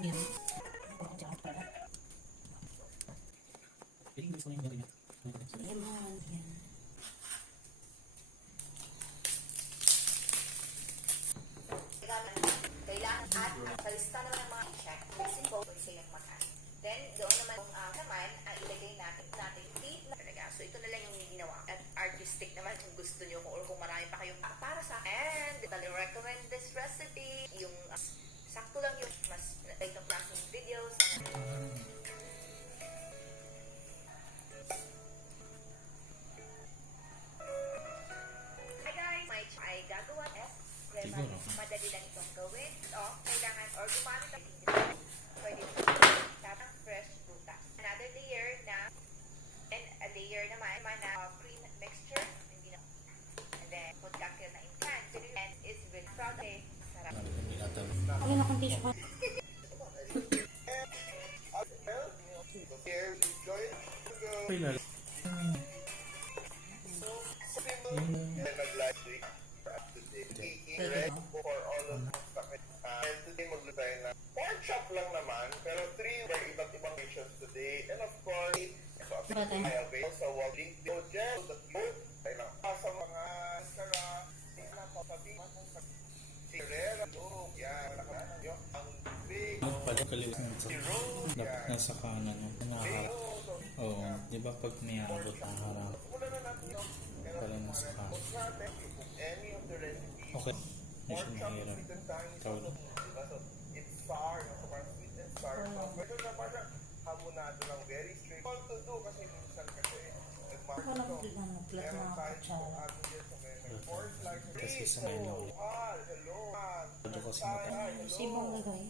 Yan. Lemon, yan. Kailangan at ang kalista naman ng mga check. Kasi po, pwede silang magkain. Then, doon naman ang ilagay natin feet na talaga. So, ito na lang yung ginawa. At artistic naman kung gusto nyo or kung marami pa kayong para sa and I'll recommend this recipe. Yung sakto lang yung mas itong klaseng videos. Hi guys! Ay gagawa madali lang itong gawin. Kailangan or gumamit ang pwede tatang fresh butas. Another layer na and a layer naman na cream mixture. And then put cocktail na in can. And is really proud of it. Sarap. Ayun akong tissue ko. And today maglutay na pork chop lang naman, pero 3 by iba't ibang dishes today. And of course, I avail sa link video dyan. So that you ay nakapasa mga sarap, napasabihan kung si Herrera, yan, yung ang big, si Rose, dapat nasa kanan mo. Nakaharap. Oo. Di ba pag may abot ang harap? Pala nasa kanan. any of the recipes, Okay. Medyo mahirap. Tawag. it's sour, parang sweet and sour. Pero na parang hamonado lang, very straight. All to do kasi minsan kasi Ako lang plat na kutsara. Kasi sa menu ulit. Ito kasi matagal. Sibong lagay.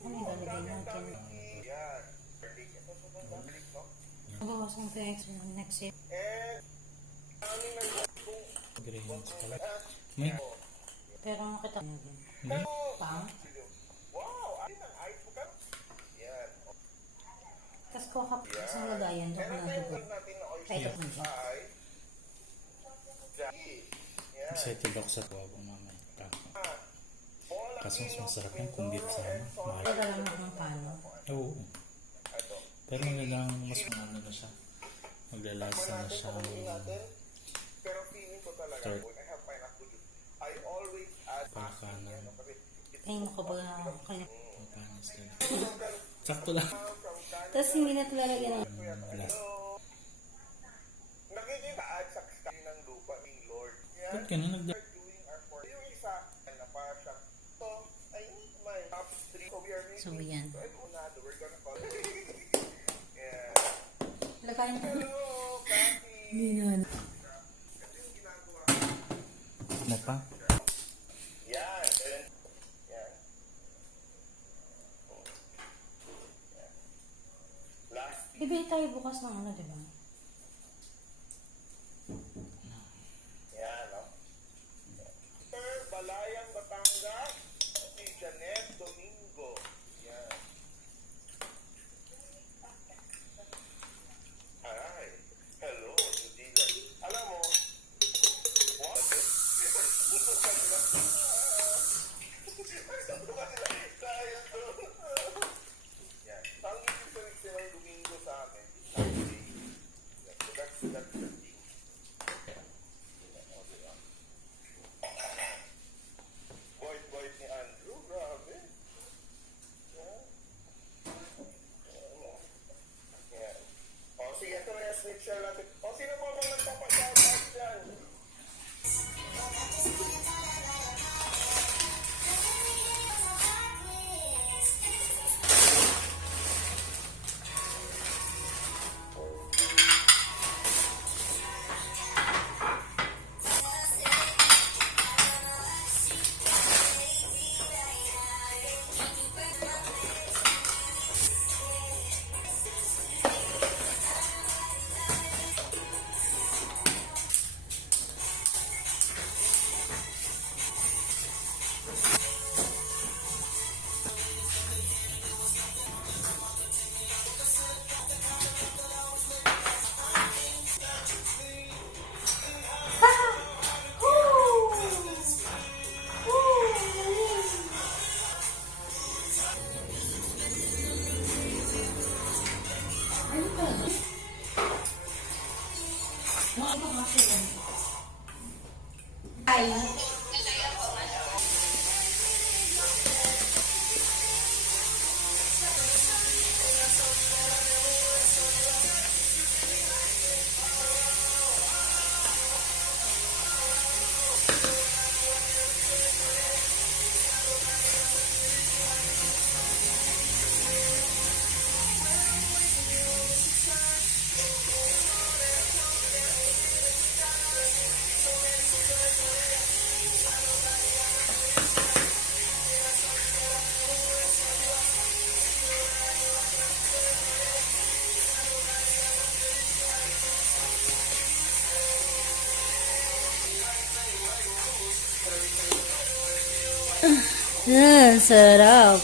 Ano yung lalagay natin? Magawas ng text next year. Ingredients pala. May Pero nakita mo din. hindi. Pang? Tapos ko kapag isang lagayan doon na dugo. Kaya ito mo. Excited ako sa tuwabong mamaya. Kaso mas masarap yung kung beef sama. Mahal. Kaya lang ng pano. Oo. Pero magandang mas maano na siya. Maglalasa na siya. Pero feeling ko talaga, Start. when I have pineapple juice, I always add Pangkanan. Ayun ko ba kaya. Pampanas din. Sakto lang. Tapos hindi na ito lalagyan ng Last. nakikita at sa kastay ng lupa ng Lord. Ba't ka na nagda... Doing our for yung isa na para siya. So, I need my top 3. So, we are making. So, yan. So, unado, we're gonna call it. Yeah. lagayan ko. Hello, Kathy. Hindi na. Ito yung ginagawa. Mo pa? Yan. Yan. Last. Bibili tayo bukas ng ano, di ba? Yan, no? Sir, Balayang, Batangas, si Janet Domingo. Yan. Ay, hello, Judilan. Alam mo, what? Yan. Ang ibig sabihin ng Domingo sa amin, Sunday. Sarap.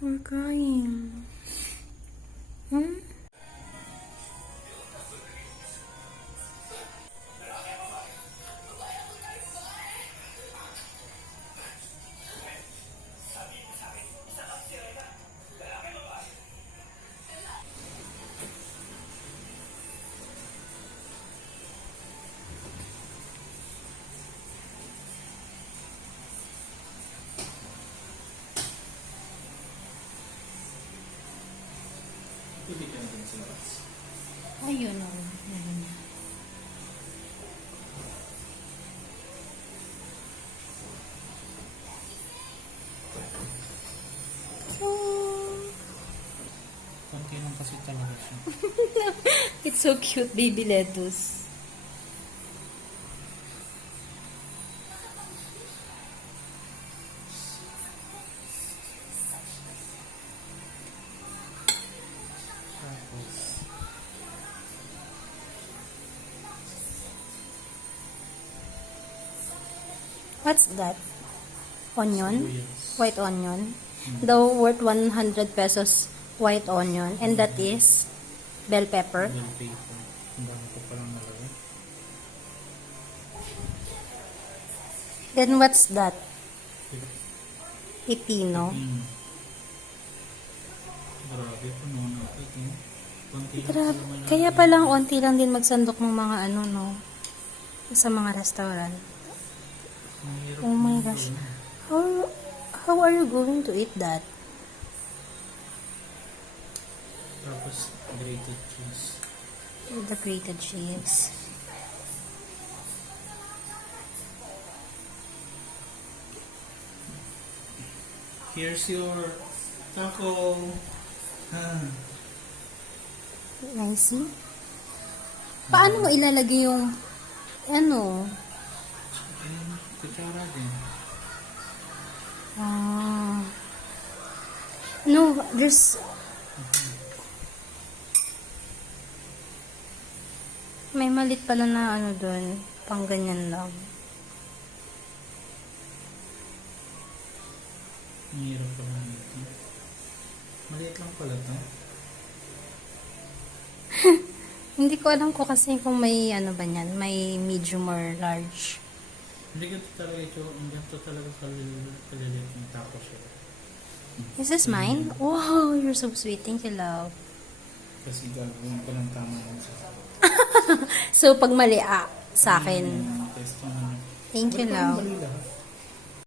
We're crying. Hmm? Hindi ka natin sa labas. Ayun o. Meron na. Konti lang kasi talaga siya. It's so cute, baby lettuce. Tapos, What's that? Onion? sibuyas. White onion? The worth 100 pesos white onion. And that is bell pepper. Bell paper. Ang dami ko palang nalagay. Then what's that? Pipino. Grabe po noon ako ito. Konti lang Grabe. pala malaki. Kaya palang onti lang din magsandok ng mga ano, no? Sa mga restaurant. Mahirap Oh my naman gosh. pala. How are you going to eat that? Tapos, grated cheese. The grated cheese. Here's your taco. Ah. I see. Paano mo ilalagay yung ano? Ayun, kutsara din. No, there's may malit pala na ano doon, pang ganyan lang. Mahirap pala nito. Maliit lang pala to. Hindi ko alam ko kasi kung may ano ba niyan, may medium or large. Hindi ganito talaga ito. Hindi ganito talaga kaliliit ng taco siya. Is this mine? Wow, you're so sweet. Thank you, love. Kasi gagawin ko lang tama lang sa So, pag mali, sa akin. Testo na. Thank you, Ba't parang love. mali lahat?